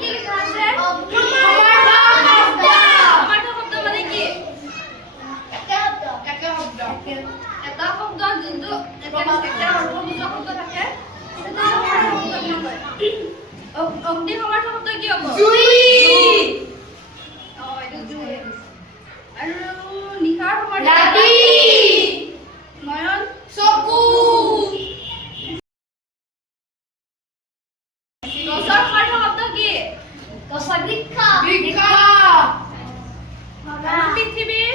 কি লেখা আছে? সমাৰ্থক শব্দ মানে কি? এটা শব্দ যোনটো এটা অৰ্থবুজা শব্দ থাকে সেইটো সমাৰ্থক শব্দ বুলি কয়। অগ্নি সমাৰ্থক শব্দ কি হ'ব? জুই। এইটো জুই। আৰু নিশাৰ সমাৰ্থক ৰাতি। নয়ন চকু। গছৰ সমাৰ্থক শব্দ কি? বৃক্ষ। পৃথিৱীৰ